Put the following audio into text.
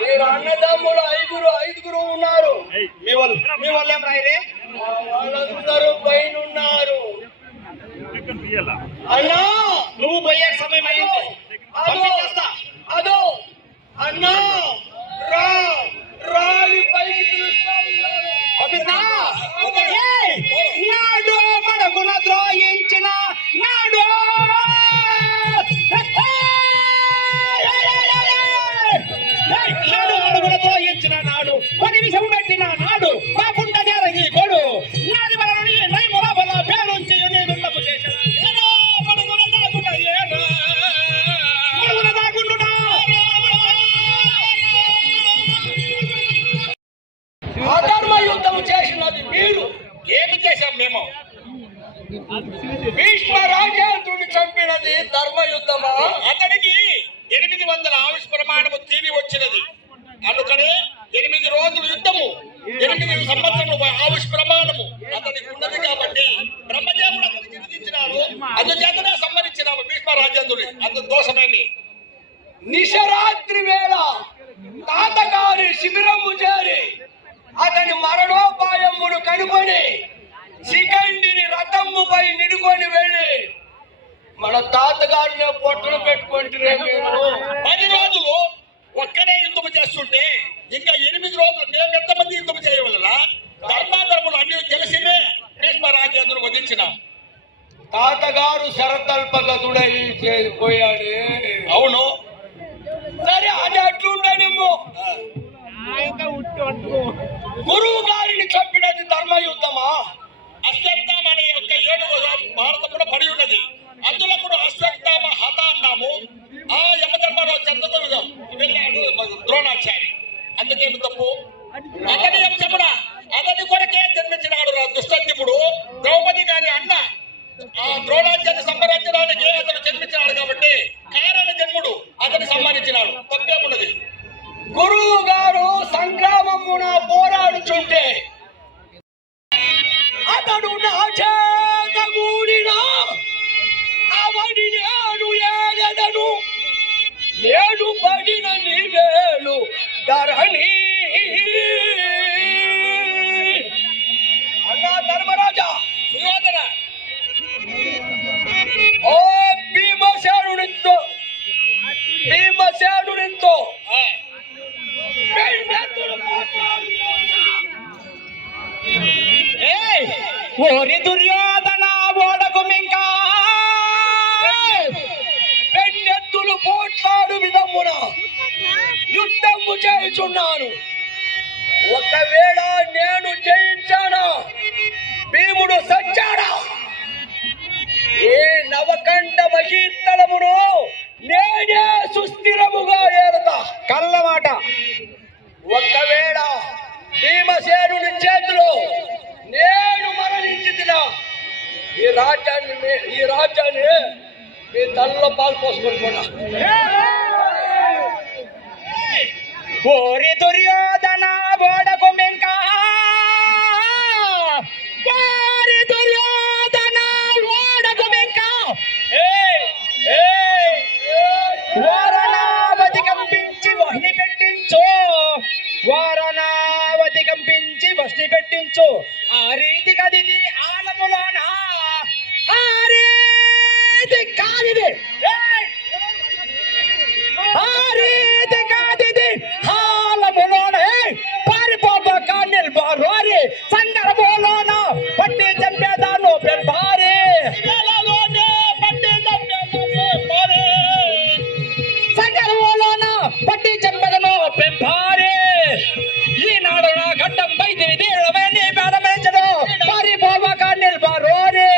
మీరు అన్నదమ్ములు ఐదుగురు ఉన్నారు. మీ వాళ్ళు ఏం రాయరే? వాళ్ళందరూ పైన ఉన్నారు. అన్నా నువ్వు పోయే సమయం అయింది. అదో అన్నా రాలి పైకి నాడు పడకున ద్రోహించిన నాడు అడుగున ద్రోహించిన నాడు పని విషం పెట్టిన నాడు కాకుండా జరిగి కొడు నాది బలని నైముల బల పేరుంచి నేనులకు చేసిన అధర్మ యుద్ధం చేసినది మీరు. ఏమి చేశాం మేము? భీష్మ రాజేంద్రుని చంపినది ధర్మయుద్ధమా? అతనికి 800 ఆయుష్ ప్రమాణము తీరి వచ్చినది. అందుకనే 8 రోజులు యుద్ధము, 8 సంవత్సరములు ఆయుష్ ప్రమాణము అతనికి ఉన్నది కాబట్టి బ్రహ్మదేవుడు అతనికి విధించినాడు. అందుచేతనే సంహరించినాము భీష్మ రాజేంద్రుని. అందు దోషమేమి? నిశరాత్రి వేళ తాతగారి శిబిరము చేరి అతని మరణోపాయమును కనుకొని శిఖండిని రథముపై నిడుకొని వెళ్ళి మన తాతగారిని పొట్టలు పెట్టుకుంటే మీరు 10 రోజులు ఒక్కడే యుద్ధం చేస్తుంటే ఇంకా 8 రోజులు మేము ఎంతమంది యుద్ధం చేయవలన? ధర్మాధర్ములు అన్ని తెలిసినే భీష్మ రాజేంద్రుని వధించినాం. తాతగారు శరతల్పగతుడై పోయాడే. అవును, సరే అది అట్లుండేమో. గురువు గారిని చంపినది ధర్మయుద్ధమా? అశ్వత్థామ అనే యొక్క ఏనుగు భారతంలో పడి ఉన్నది. అందులో కూడా అశ్వత్థామ హత అన్నాము. ఆ యమధర్మరావు చెంతకు వెళ్ళాడు ద్రోణాచారి. అందుకేమి తప్పు? అతని అంశమున అతని కొరకే జన్మించినాడు దుష్టత్యుడు. ద్రౌపది గారి అన్న ఆ ద్రోణాచార్య సంహరించడానికి అతను జన్మించినాడు కాబట్టి కారణ జన్ముడు అతని సంహరించినాడు. తప్పేమున్నది? గురువు గారు సంగ్రామమున పోరాడుచుంటే అతడు నా చేత కూడిన అవని నేను ఏదను, నేను పడిన నీవేలు ధరణి. అన్నా ధర్మరాజా, సుయోధన, ఓ భీమసేనునితో ఓరి దుర్యోధన ఓడకు మింకా పెన్నెత్తులు పోట్లాడు విధమున యుద్ధము చేయుచున్నాను. ఒకవేళ నేను జయించానా, భీముడు సచ్చాడా, ఏ నవకంఠ మహీతలమును నేనే సుస్థిరముగా ఏరుతా. కళ్ళమాట. ఒకవేళ భీమసేనుని చేతిలో నేను మరణించినా ఈ రాజ్యాన్ని మీ తలలో పాలు పోసుకుంటున్నా. ఓరి దుర్యోధన ఓడకు మింకా, ఓరి దుర్యోధన ఓడకు మింకా, వారణావతి కంపించి వహ్ని పెట్టించు, వారణావతి కంపించి వహ్ని పెట్టించు. ఆ రీతి కదిది ఆలములోన, ఆ రీతి కాదిది, ఆ రీతి కాదిది ఆలములోన. పారిపోతా కాన్నెల్ బారోరి సందర్భంలోన పట్టి చంపేదాను పెంపారి. పట్టి చెంపలను పెంపారే. ఈనాడు నా గడ్డం బయటి తీరమే నీ పేదమెంచడు పారిపోవక నిల్బారోరే.